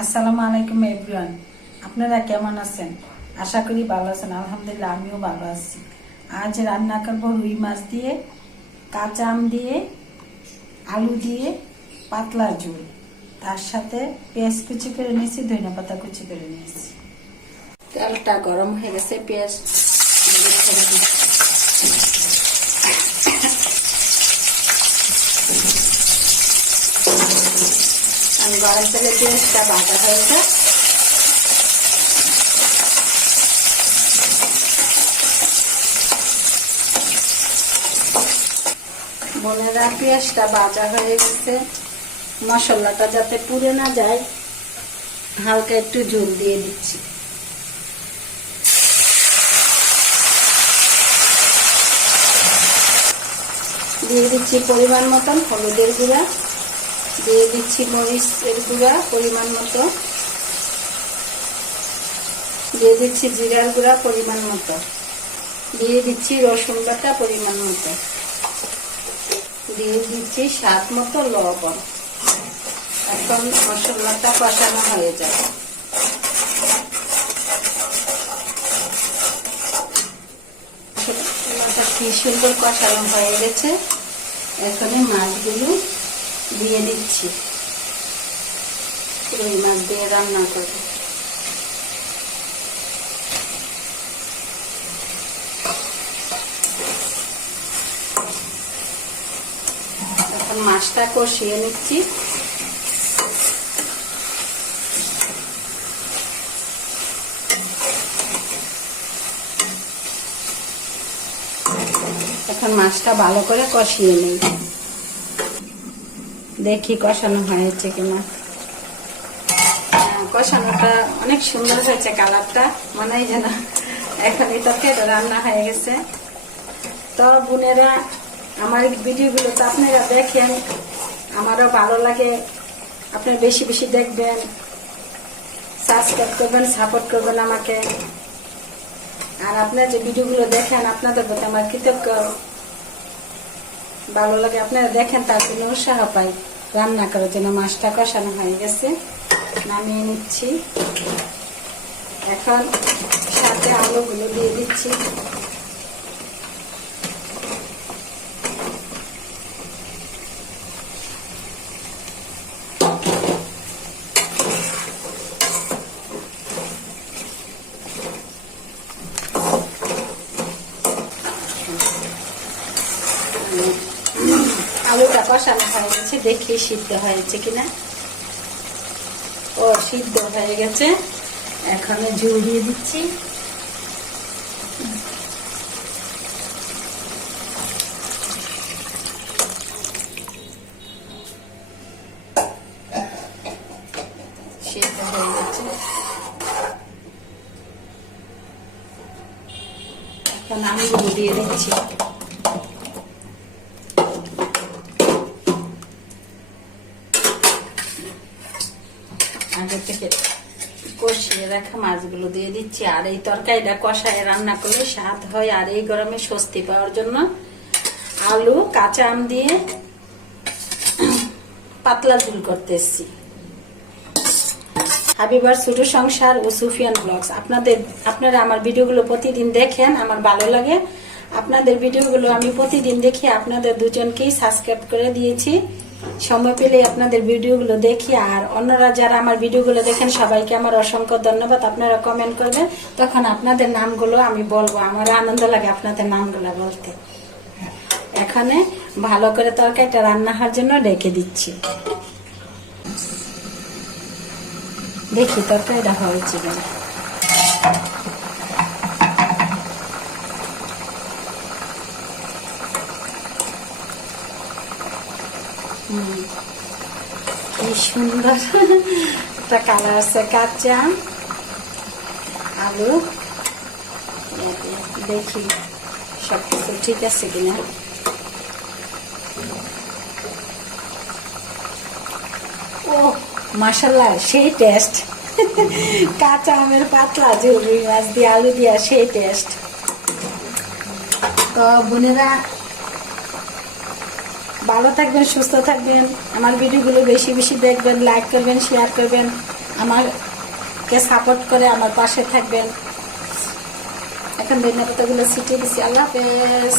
আসসালামু আলাইকুম এভরিওয়ান, আপনারা কেমন আছেন? আশা করি ভালো আছেন। আলহামদুলিল্লাহ আমিও ভালো আছি। আজ রান্না করব রুই মাছ দিয়ে, কাঁচা আম দিয়ে, আলু দিয়ে পাতলা ঝোল। তার সাথে পেঁয়াজ কুচি করে নিয়েছি, ধনিয়া পাতা কুচি করে নিয়েছি। তেলটা গরম হয়ে গেছে, পেঁয়াজ গরম তেলে পেঁয়াজটা বাটা হয়েছে। বোনেরা, পেঁয়াজটা ভাজা হয়ে গেছে। মশলাটা যাতে পুড়ে না যায় হালকা একটু ঝোল দিয়ে দিচ্ছি। দিয়ে দিচ্ছি পরিমাণ মতন হলুদের গুঁড়া, দিয়ে দিচ্ছি মরিচের গুঁড়া পরিমাণ মতো, দিয়ে দিচ্ছি জিরার গুঁড়া পরিমাণ মতো, দিয়ে দিচ্ছি রসুন বাটা পরিমাণ মতো, দিয়ে দিচ্ছি স্বাদ মতো লবণ। এখন মশলাটা কষানো হয়ে যাবে। মশলাটা কি সুন্দর কষানো হয়ে গেছে। এখন মাছগুলো দিয়ে দিচ্ছি। রুই মাছ দিয়ে রান্না করব। এখন মাছটা কষিয়ে নিচ্ছি। এখন মাছটা ভালো করে কষিয়ে নিই। দেখি কষানো হয়েছে কিনা। কষানোটা অনেক সুন্দর হয়েছে, কালারটা মনে হয় যেন এখনই তরকারিটা রান্না হয়ে গেছে। তো বোনেরা, আমার ভিডিওগুলো তো আপনারা দেখেন, আমারও ভালো লাগে। আপনারা বেশি বেশি দেখবেন, সাবস্ক্রাইব করবেন, সাপোর্ট করবেন আমাকে। আর আপনারা যে ভিডিওগুলো দেখেন আপনাদের প্রতি আমার কৃতজ্ঞ। ভালো লাগে আপনারা দেখেন, তার জন্য উৎসাহ পাই রান্না করার জন্য। মাছটা কষানো হয়ে গেছে, নামিয়ে নিচ্ছি। এখন সাথে আলুগুলো দিয়ে দিচ্ছি। আলুটা কষানো হয়ে গেছে, দেখি সিদ্ধ হয়েছে কিনা। ও সিদ্ধ হয়ে গেছে। এখন ঝোল দিয়ে দিচ্ছি। সিদ্ধ হয়ে গেছে। এখন আমগুলো দিয়ে দিচ্ছি। আগে থেকে কষিয়ে রাখা মাছগুলো দিয়ে দিচ্ছি। আর এই তরকারিটা কষায় রান্না করলে স্বাদ হয়। আর এই গরমে স্বস্তি পাওয়ার জন্য আলু কাঁচা আম দিয়ে পাতলা ঝোল করতেছি। হাবিবার ছোট সংসার ও সুফিয়ান ব্লগস। আপনারা আমার ভিডিওগুলো প্রতিদিন দেখেন, আমার ভালো লাগে। আপনাদের ভিডিওগুলো আমি প্রতিদিন দেখি। আপনাদের দুজনকেই সাবস্ক্রাইব করে দিয়েছি। সময় পেলে আপনাদের ভিডিওগুলো দেখি। আর অন্যরা যারা আমার ভিডিওগুলো দেখেন সবাইকে আমার অসংখ্য ধন্যবাদ। আপনারা কমেন্ট করবেন, তখন আপনাদের নামগুলো আমি বলবো। আমার আনন্দ লাগে আপনাদের নামগুলো বলতে। এখানে ভালো করে তরকারিটা রান্না হওয়ার জন্য রেখে দিচ্ছি। দেখি তরকারিটা হয়েছে কিনা। কি সুন্দর একটা কালার আছে। কাঁচা আলু, দেখি সবকিছু ঠিক আছে কিনা। ও মাশাআল্লাহ, সেই টেস্ট। কাঁচা আমের পাতলা ঝোল রুই মাছ দিয়ে আলু দিয়া, সেই টেস্ট। তো বোনেরা, ভালো থাকবেন, সুস্থ থাকবেন। আমার ভিডিওগুলো বেশি বেশি দেখবেন, লাইক করবেন, শেয়ার করবেন। আমাকে সাপোর্ট করে আমার পাশে থাকবেন। এখন ধন্যবাদ গুলো ছিটিয়ে দিচ্ছি। আল্লাহ হাফেজ।